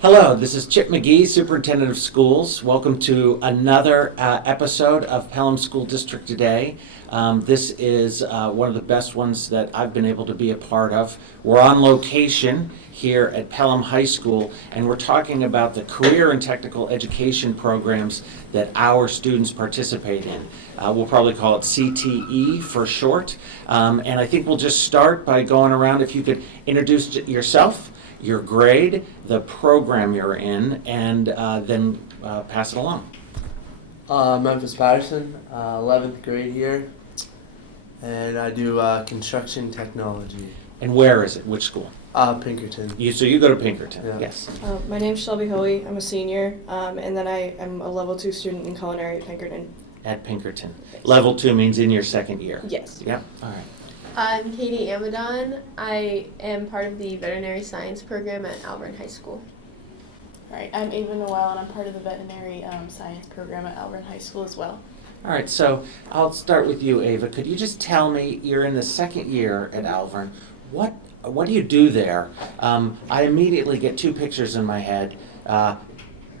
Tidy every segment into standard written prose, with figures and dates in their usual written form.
Hello, this is Chip McGee, Superintendent of Schools. Welcome to another episode of Pelham School District Today. This is one of the best ones that I've been able to be a part of. We're on location here at Pelham High School, and we're talking about the career and technical education programs that our students participate in. We'll probably call it CTE for short. And I think we'll just start by going around. If you could introduce yourself, your grade, the program you're in, and then pass it along. Memphis, Patterson, 11th grade here, and I do construction technology. And where is it? Which school? Pinkerton. So you go to Pinkerton, Yeah. yes. My name's Shelby Hoey. I'm a senior, and then I am a level 2 student in culinary at Pinkerton. At Pinkerton. Level 2 means in your second year. Yes. Yep, all right. I'm Katie Amidon. I am part of the veterinary science program at Alvern High School. All right, I'm Ava Noel, and I'm part of the veterinary science program at Alvern High School as well. All right, so I'll start with you, Ava. Could you just tell me, you're in the second year at Alvern, what do you do there? I immediately get two pictures in my head.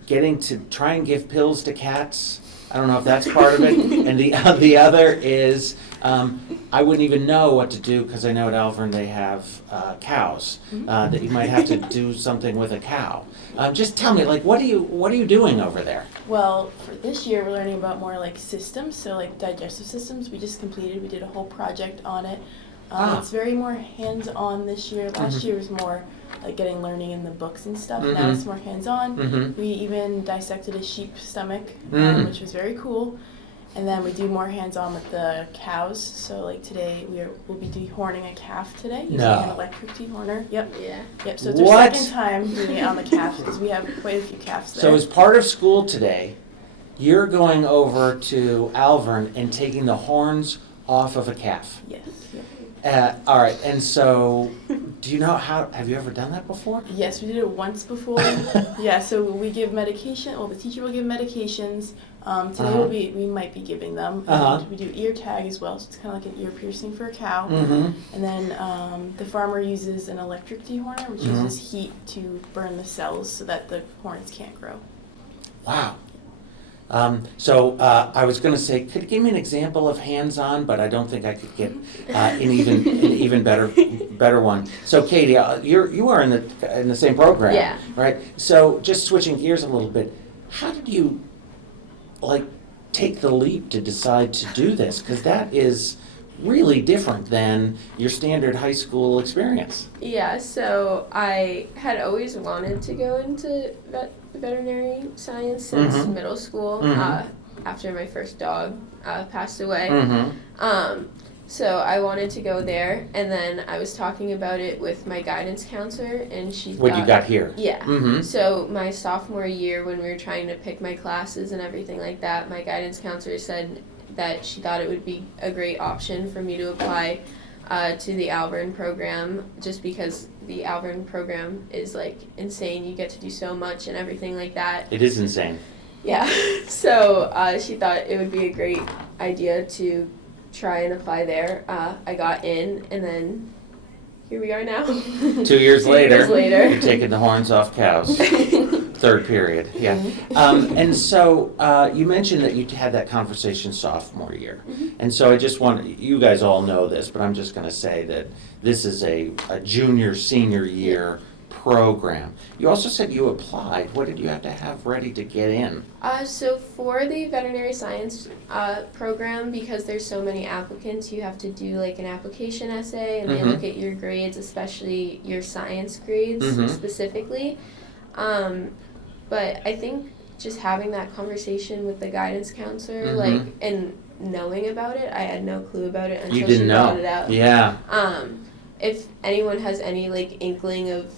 Getting to try and give pills to cats. I don't know if that's part of it. And the other is, I wouldn't even know what to do because I know at Alvern they have cows, that you might have to do something with a cow. Just tell me, like, what are you doing over there? Well, for this year, we're learning about more like systems, so like digestive systems. We did a whole project on it. It's very more hands-on this year. Last year was more like getting learning in the books and stuff. Now it's more hands-on. We even dissected a sheep's stomach, which was very cool. And then we do more hands-on with the cows. So like today, we'll be dehorning a calf today using an electric dehorner. Yep. Yeah. Yep. So it's our second time doing it on the calves because we have quite a few calves there. So as part of school today, you're going over to Alvern and taking the horns off of a calf. Yes. Yep. All right, and so do you know have you ever done that before? Yes, we did it once before. Yeah, so we give medication. Well, the teacher will give medications. Today we might be giving them. And we do ear tag as well, so it's kind of like an ear piercing for a cow. And then the farmer uses an electric dehorner, which uses heat to burn the cells so that the horns can't grow. Wow. So I was going to say, could you give me an example of hands-on, but I don't think I could get an even better one. So Katie, you are in the same program, Yeah. right? So just switching gears a little bit, how did you take the leap to decide to do this? Because that is really different than your standard high school experience. Yeah, so I had always wanted to go into veterinary science since middle school, after my first dog passed away. So I wanted to go there, and then I was talking about it with my guidance counselor, and she What you got here? Yeah. So my sophomore year, when we were trying to pick my classes and everything like that, my guidance counselor said that she thought it would be a great option for me to apply to the Alvern program, just because the Alvern program is like insane. You get to do so much and everything like that. It is insane. Yeah. So she thought it would be a great idea to try and apply there. I got in, and then here we are now. 2 years later, you're taking the horns off cows. Third period, yeah. And so you mentioned that you had that conversation sophomore year. And so I just want, you guys all know this, but I'm just going to say that this is a junior, senior year program. You also said you applied. What did you have to have ready to get in? So for the veterinary science program, because there's so many applicants, you have to do like an application essay, and they look at your grades, especially your science grades specifically. But I think just having that conversation with the guidance counselor, like, and knowing about it, I had no clue about it until she brought it up. Yeah. If anyone has any like inkling of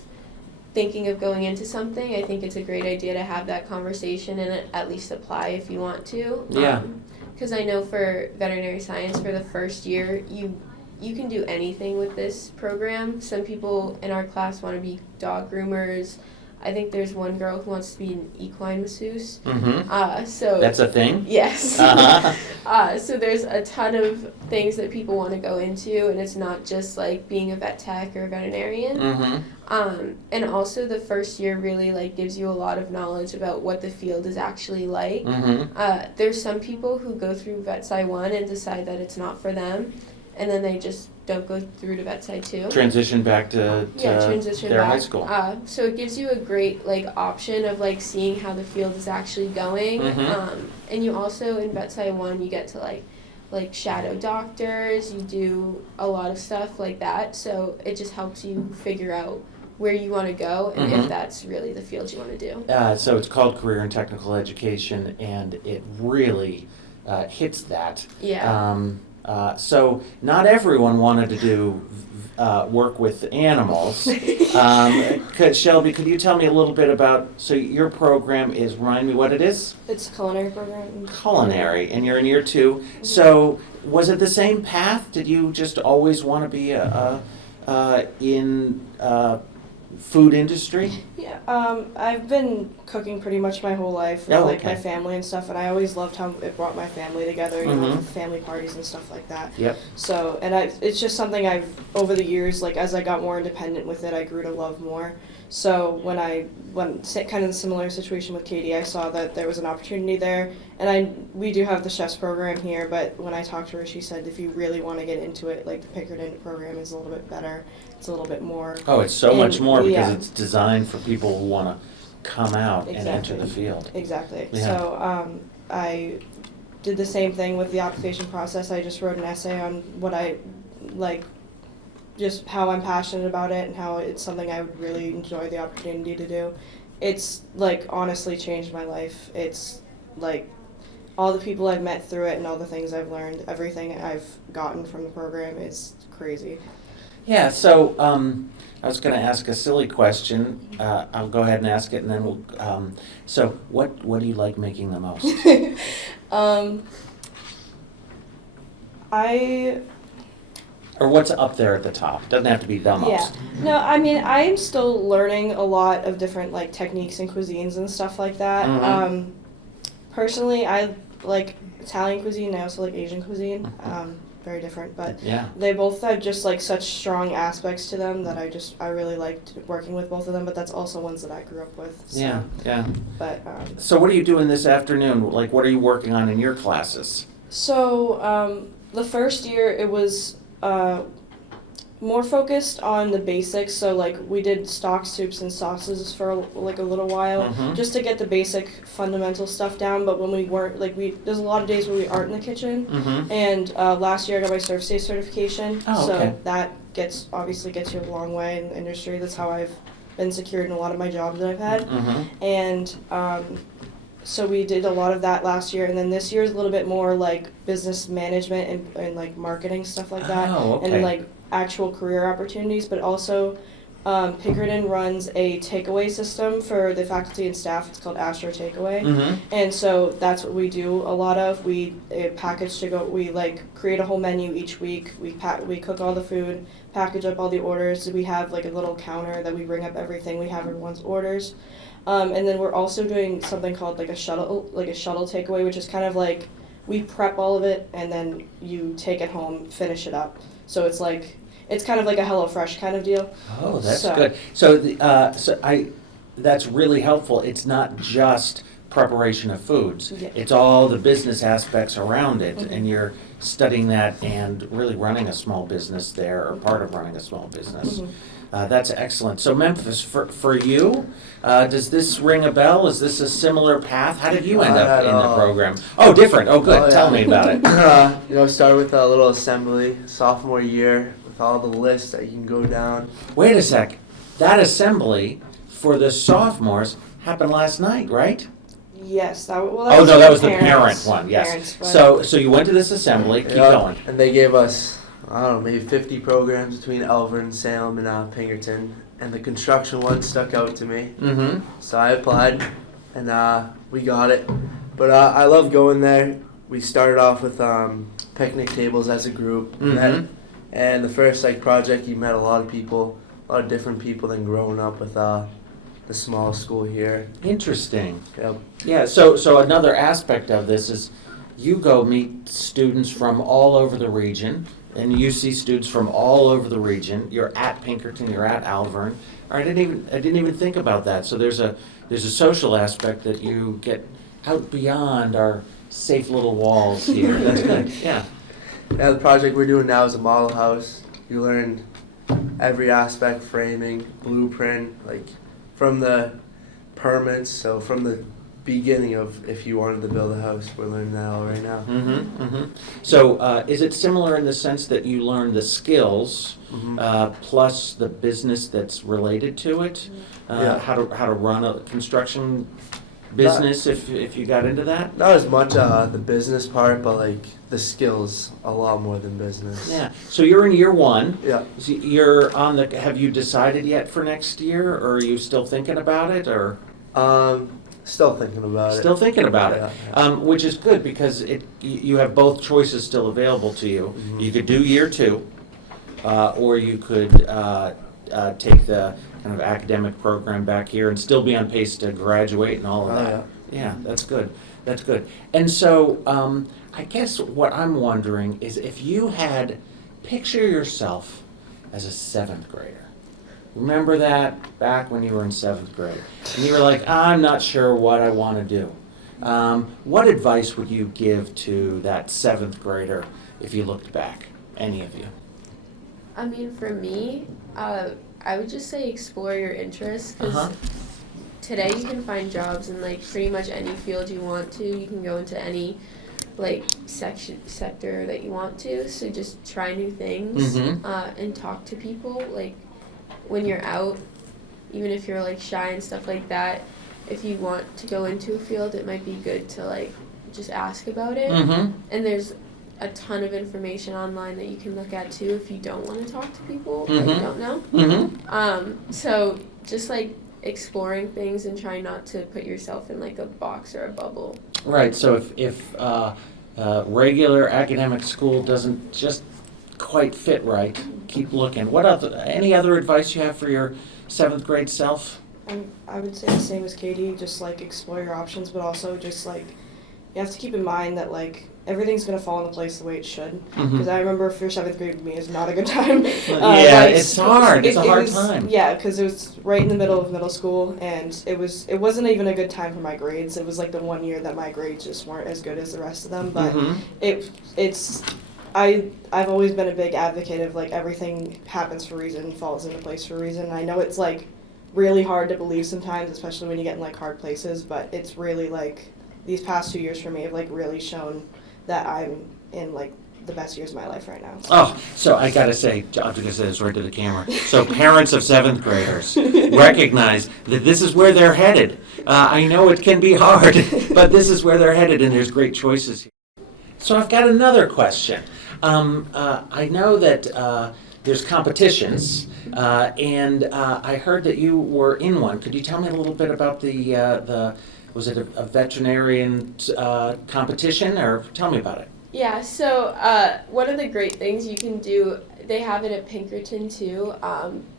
thinking of going into something, I think it's a great idea to have that conversation and at least apply if you want to. Yeah. Because I know for veterinary science, for the first year, you can do anything with this program. Some people in our class want to be dog groomers. I think there's one girl who wants to be an equine masseuse. Mm-hmm. That's a thing? Yes. Uh-huh. So there's a ton of things that people want to go into, and it's not just like being a vet tech or a veterinarian. Mm-hmm. And also the first year really like gives you a lot of knowledge about what the field is actually like. Mm-hmm. There's some people who go through Vet Sci 1 and decide that it's not for them, and then they just don't go through to Vet Sci 2. Transition back to Transition their back. high school. So it gives you a great like option of like seeing how the field is actually going. Mhm. And you also in Vet Sci 1 you get to like shadow doctors. You do a lot of stuff like that. So it just helps you figure out where you want to go and Mhm. if that's really the field you want to do. So it's called Career and Technical Education, and it really hits that. Yeah. So not everyone wanted to do work with animals. Shelby, could you tell me a little bit about, so your program is, remind me what it is? It's a culinary program. Culinary, and you're in year 2. So was it the same path? Did you just always want to be in food industry? Yeah, I've been cooking pretty much my whole life with like my family and stuff, and I always loved how it brought my family together, you know, with family parties and stuff like that. Yep. So, and it's just something I've, over the years, like as I got more independent with it, I grew to love more. So when kind of a similar situation with Katie, I saw that there was an opportunity there, and we do have the chef's program here, but when I talked to her, she said if you really want to get into it, like the Pinkerton program is a little bit better. It's a little bit more. Oh, it's so much more because yeah. it's designed for people who want to come out and enter the field. Exactly. Yeah. So I did the same thing with the application process. I just wrote an essay on what I like, just how I'm passionate about it and how it's something I would really enjoy the opportunity to do. It's like honestly changed my life. It's like all the people I've met through it and all the things I've learned, everything I've gotten from the program is crazy. Yeah, so I was going to ask a silly question. I'll go ahead and ask it, and then we'll. So, what do you like making the most? Or what's up there at the top? Doesn't have to be the most. Yeah. No, I mean, I'm still learning a lot of different like techniques and cuisines and stuff like that. Mhm. Personally, I like Italian cuisine. I also like Asian cuisine. Very different, but Yeah. they both have just like such strong aspects to them that I really liked working with both of them. But that's also ones that I grew up with. So, Yeah, yeah. But So, what are you doing this afternoon? Like, what are you working on in your classes? so the first year it was more focused on the basics. So like we did stock soups and sauces for like a little while, Mhm. just to get the basic fundamental stuff down. But when we weren't, like there's a lot of days where we aren't in the kitchen. Mm-hmm. And last year I got my serve safe certification. Oh, so okay. that obviously gets you a long way in the industry. That's how I've been secured in a lot of my jobs that I've had. Mm-hmm. And so we did a lot of that last year, and then this year is a little bit more like business management and like marketing, stuff like that. Oh, okay. And like actual career opportunities, but also Pinkerton runs a takeaway system for the faculty and staff. It's called Astro Takeaway. Mm-hmm. And so that's what we do a lot of. We package to go. We like create a whole menu each week. We cook all the food, package up all the orders. We have like a little counter that we bring up everything. We have everyone's orders, and then we're also doing something called like a shuttle takeaway, which is kind of like we prep all of it and then you take it home, finish it up. So it's kind of like a HelloFresh kind of deal. Oh, that's So- good. So, that's really helpful. It's not just preparation of foods. Yeah. It's all the business aspects around it, Mhm. and you're studying that and really running a small business there, or part of running a small business. Mhm. That's excellent. So Memphis, for you, does this ring a bell? Is this a similar path? How did you end Not up at in the all. program? Oh, different. Oh, good. Oh, yeah. Tell me about it. Started with a little assembly sophomore year with all the lists that you can go down. Wait a sec. That assembly for the sophomores happened last night, right? Yes. That Oh, was no, for that was the parents. parent one, yes. Parents, but- So you went to this assembly, keep Yeah, going. And they gave us, I don't know, maybe 50 programs between Elver Salem, and Pinkerton. And the construction one stuck out to me. Mm-hmm. So I applied, and we got it. But I love going there. We started off with picnic tables as a group. Mhm. And the first project, you met a lot of people, a lot of different people than growing up with the small school here. Interesting. Yep. Yeah, so another aspect of this is you go meet students from all over the region, and you see students from all over the region. You're at Pinkerton, you're at Alvern. I didn't even think about that. So there's a social aspect that you get out beyond our safe little walls here. That's good. Yeah. Yeah, the project we're doing now is a model house. You learn every aspect, framing, blueprint, like from the permits, so from the beginning of if you wanted to build a house, we're learning that all right now. Mm-hmm, mm-hmm. So is it similar in the sense that you learn the skills plus the business that's related to it? Yeah. How to run a construction business if you got into that? Not as much the business part, but like the skills a lot more than business. Yeah. So you're in year one. Yeah. So you're on the. Have you decided yet for next year, or are you still thinking about it, or? Still thinking about it. Still thinking about it, Yeah. which is good because you have both choices still available to you. Mhm. You could do year two, or you could take the kind of academic program back here and still be on pace to graduate and all of Oh, that. Yeah, that's good. That's good. And so I guess what I'm wondering is if you had picture yourself as a seventh grader. Remember that back when you were in seventh grade, and you were like, I'm not sure what I want to do. What advice would you give to that seventh grader if you looked back? Any of you? I mean, for me, I would just say explore your interests, because today you can find jobs in like pretty much any field you want to. You can go into any like sector that you want to. So just try new things and talk to people. Like when you're out, even if you're like shy and stuff like that, if you want to go into a field, it might be good to like just ask about it. And there's a ton of information online that you can look at too if you don't want to talk to people that you don't know. So just like exploring things and trying not to put yourself in like a box or a bubble. Right. So if regular academic school doesn't just quite fit right, keep looking. Any other advice you have for your seventh grade self? I would say the same as Katie, just like explore your options, but also just like you have to keep in mind that like everything's gonna fall into place the way it should. Because I remember for seventh grade with me is not a good time. It's hard. It's a hard time. Yeah, because it was right in the middle of middle school, and it wasn't even a good time for my grades. It was like the one year that my grades just weren't as good as the rest of them. But I've always been a big advocate of like everything happens for a reason, falls into place for a reason. I know it's like really hard to believe sometimes, especially when you get in like hard places, but it's really like these past 2 years for me have like really shown that I'm in like the best years of my life right now. Oh, so I gotta say, I'm gonna say this right to the camera. So parents of seventh graders recognize that this is where they're headed. I know it can be hard, but this is where they're headed, and there's great choices here. So I've got another question. I know that there's competitions, and I heard that you were in one. Could you tell me a little bit about was it a veterinarian competition, or tell me about it? Yeah, so one of the great things you can do, they have it at Pinkerton too,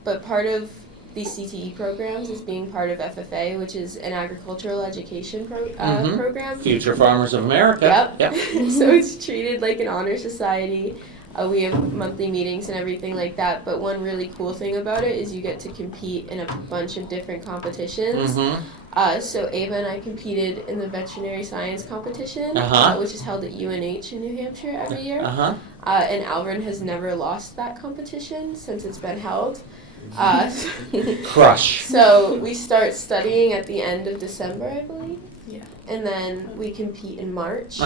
but part of these CTE programs is being part of FFA, which is an agricultural education program. Future Farmers of America. Yep. So it's treated like an honor society. We have monthly meetings and everything like that, but one really cool thing about it is you get to compete in a bunch of different competitions. So Ava and I competed in the veterinary science competition, which is held at UNH in New Hampshire every year. And Alvern has never lost that competition since it's been held. Crush. So we start studying at the end of December, I believe. Yeah. And then we compete in March.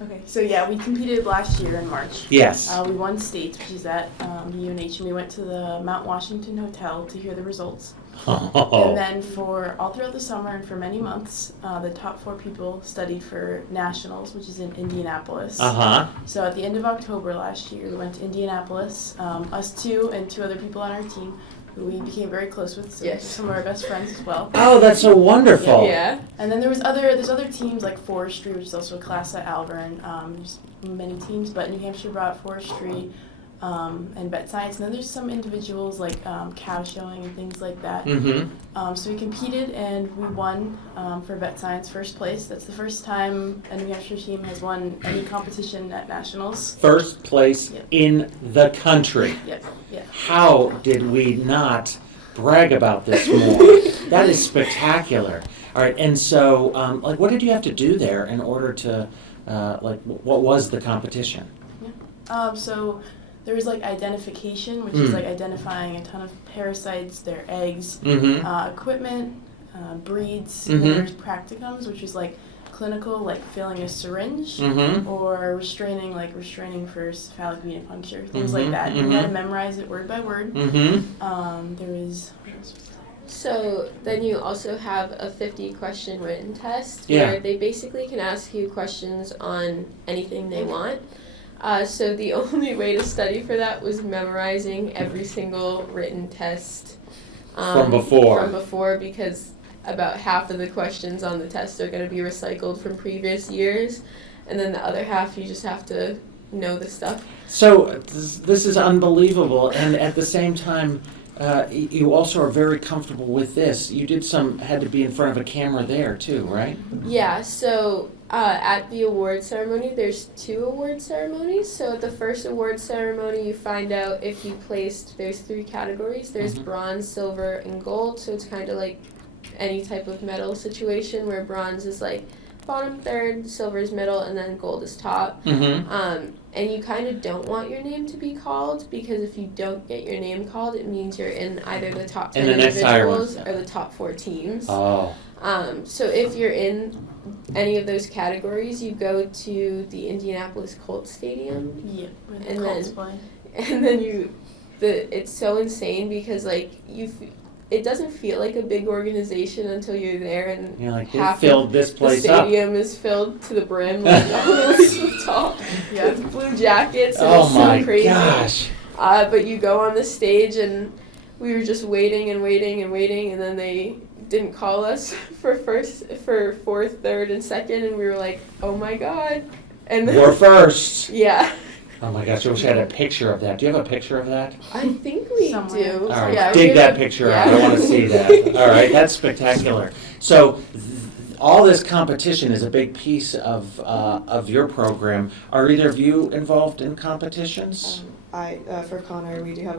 Okay, so yeah, we competed last year in March. Yes. We won states, which is at UNH, and we went to the Mount Washington Hotel to hear the results. And then for all throughout the summer and for many months, the top 4 people studied for nationals, which is in Indianapolis. So at the end of October last year, we went to Indianapolis. Us 2 and 2 other people on our team, who we became very close with, so some of our best friends as well. Oh, that's so wonderful. Yeah. And then there's other teams like forestry, which is also a class at Alvern. There's many teams, but New Hampshire brought forestry. and vet science. And then there's some individuals like cow showing and things like that. Mm-hmm. So we competed and we won for vet science first place. That's the first time a New Hampshire team has won any competition at nationals. First place Yep. in the country. Yep. Yeah. How did we not brag about this more? That is spectacular. All right, and so, like, what did you have to do there in order to, what was the competition? So there was like identification, which is like identifying a ton of parasites, their eggs, Mm-hmm. equipment, breeds, Mhm. and then there's practicums, which is like clinical, like filling a syringe, Mm-hmm. or restraining for cephalic venipuncture, things Mhm, like that. And we had mhm. to memorize it word by word. Mm-hmm. There was, what else was there? So then you also have a 50-question written test Yeah. where they basically can ask you questions on anything they want. So the only way to study for that was memorizing every single written test From before. From before, because about half of the questions on the test are going to be recycled from previous years, and then the other half you just have to know the stuff. So this is unbelievable, and at the same time, you also are very comfortable with this. You had to be in front of a camera there too, right? Yeah, so at the award ceremony, there's 2 award ceremonies. So at the first award ceremony, you find out if you placed, there's 3 categories. There's Mhm. bronze, silver, and gold. So it's kind of like any type of medal situation where bronze is like bottom third, silver is middle, and then gold is top. Mm-hmm. And you kind of don't want your name to be called, because if you don't get your name called, it means you're in either the top 10 In the next higher individuals ones. or the top 4 teams. Oh. So if you're in any of those categories, you go to the Indianapolis Colts Stadium, Yeah, where the And Colts then- play. and then it's so insane because like it doesn't feel like a big organization until you're there, and You're like, they half filled this the place up. stadium is filled to the brim, like all the way to the top Yeah. with blue jackets, and Oh it's my so crazy. gosh. But you go on the stage, and we were just waiting and waiting and waiting, and then they didn't call us for 4th, 3rd, and 2nd, and we were like, oh my god. And then, We're first. yeah, Oh my gosh, I wish I had a picture of that. Do you have a picture of that? I think we Somewhere. do. All right, Yeah, dig we that have- picture yeah. out. I want to see that. All right, that's spectacular. So, all this competition is a big piece of your program. Are either of you involved in competitions? For Connor, we do have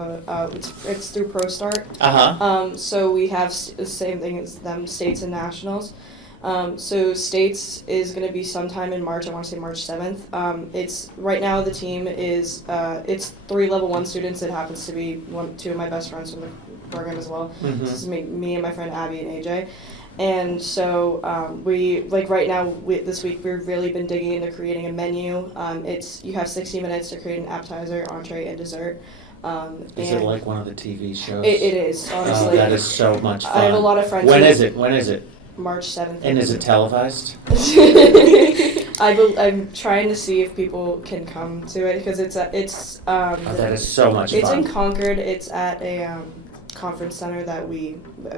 it's through ProStart. Uh-huh. So we have the same thing as them, states and nationals. So states is going to be sometime in March. I want to say March 7th. It's right now the team is it's 3 level 1 students. It happens to be 2 of my best friends from the program as well. Mhm. This is me and my friend Abby and AJ. And so we like right now this week we've really been digging into creating a menu. You have 60 minutes to create an appetizer, entree, and dessert. Is it like one of the TV shows? It is, honestly. Oh, that is so much fun. I have a lot of friends. When who- is it? When is it? March 7th. And is it televised? I'm trying to see if people can come to it because it's Oh, that is so much it's fun. in Concord. It's at a conference center that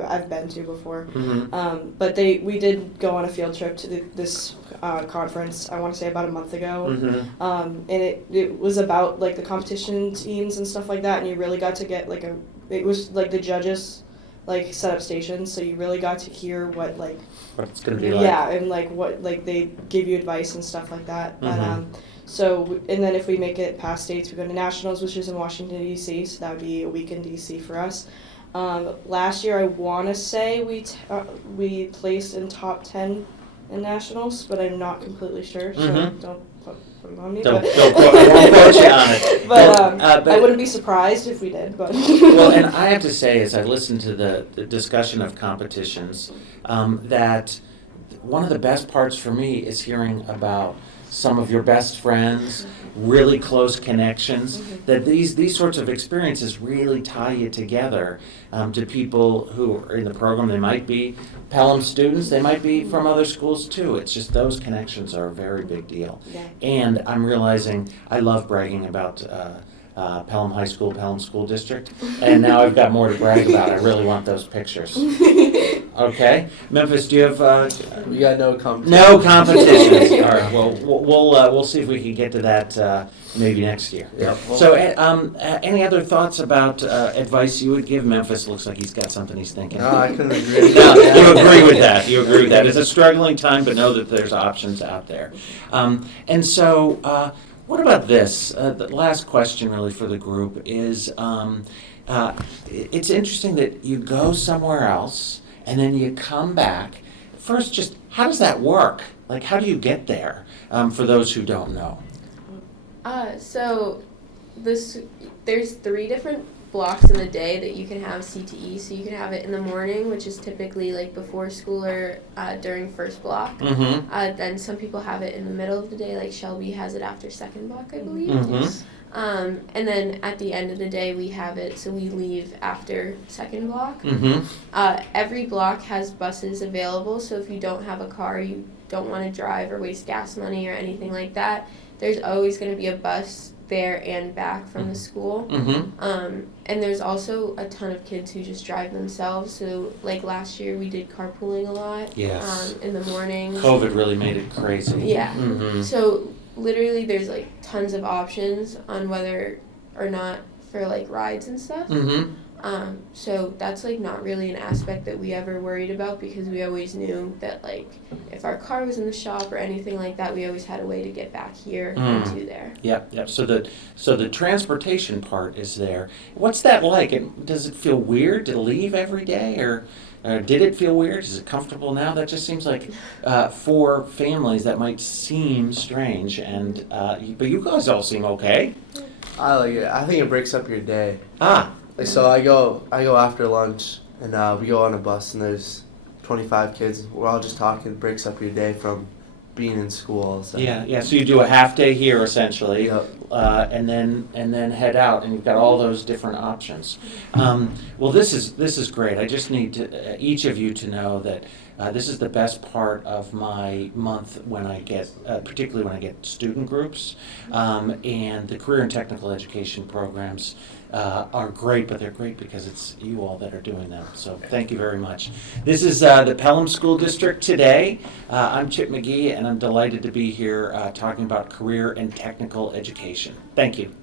I've been to before. Mm-hmm. But we did go on a field trip to this conference. I want to say about a month ago. Mm-hmm. And it was about like the competition teams and stuff like that, and you really got to get it was like the judges like set up stations, so you really got to hear what like What it's going to be like. yeah, and like what like they give you advice and stuff like that. But Mhm. and then if we make it past states, we go to nationals, which is in Washington D.C. So that would be a week in D.C. for us. Last year, I want to say we placed in top 10 in nationals, but I'm not completely sure. So Mhm. don't put it on me. Don't but quote you on it. But, But I wouldn't be surprised if we did. But well, and I have to say, as I listen to the discussion of competitions, that one of the best parts for me is hearing about some of your best friends, really close connections, that these sorts of experiences really tie you together to people who are in the program. They might be Pelham students, they might be from other schools too. It's just those connections are a very big deal. yeah. And I'm realizing I love bragging about Pelham High School, Pelham School District. And now I've got more to brag about. I really want those pictures. Okay. Memphis, do you have We got no competition. no competitions? All right. Well, we'll see if we can get to that maybe next year. Yep. So, any other thoughts about advice you would give? Memphis looks like he's got something he's thinking. No, I couldn't agree. No, you agree with that. You agree with that. It's a struggling time, but know that there's options out there. And so, what about this? The last question, really, for the group is: it's interesting that you go somewhere else and then you come back. First, just how does that work? Like, how do you get there? For those who don't know. So there's 3 different blocks in the day that you can have CTE. So you can have it in the morning, which is typically like before school or during first block. Mm-hmm. Then some people have it in the middle of the day, like Shelby has it after second block, I believe. Mm-hmm. And then at the end of the day, we have it, so we leave after second block. Mm-hmm. Every block has buses available, so if you don't have a car, you don't want to drive or waste gas money or anything like that, there's always going to be a bus there and back from the school. Mm-hmm. And there's also a ton of kids who just drive themselves, so like last year we did carpooling a lot. Yes. In the morning. COVID really made it crazy. Yeah. Mm-hmm. So literally there's like tons of options on whether or not for like rides and stuff. Mm-hmm. So that's like not really an aspect that we ever worried about because we always knew that like if our car was in the shop or anything like that, we always had a way to get back here and to there. Yep, yep. So the transportation part is there. What's that like? And does it feel weird to leave every day, or did it feel weird? Is it comfortable now? That just seems like for families that might seem strange. And but you guys all seem okay. I like it. I think it breaks up your day. Ah. Like, so I go after lunch, and we go on a bus, and there's 25 kids. We're all just talking. It breaks up your day from being in school. So. Yeah. So you do a half day here essentially, Yep. and then head out, and you've got all those different options. Well, this is great. I just need to, each of you to know that this is the best part of my month when I get, particularly when I get student groups, and the career and technical education programs. Are great, but they're great because it's you all that are doing them. So thank you very much. This is the Pelham School District today. I'm Chip McGee, and I'm delighted to be here talking about career and technical education. Thank you.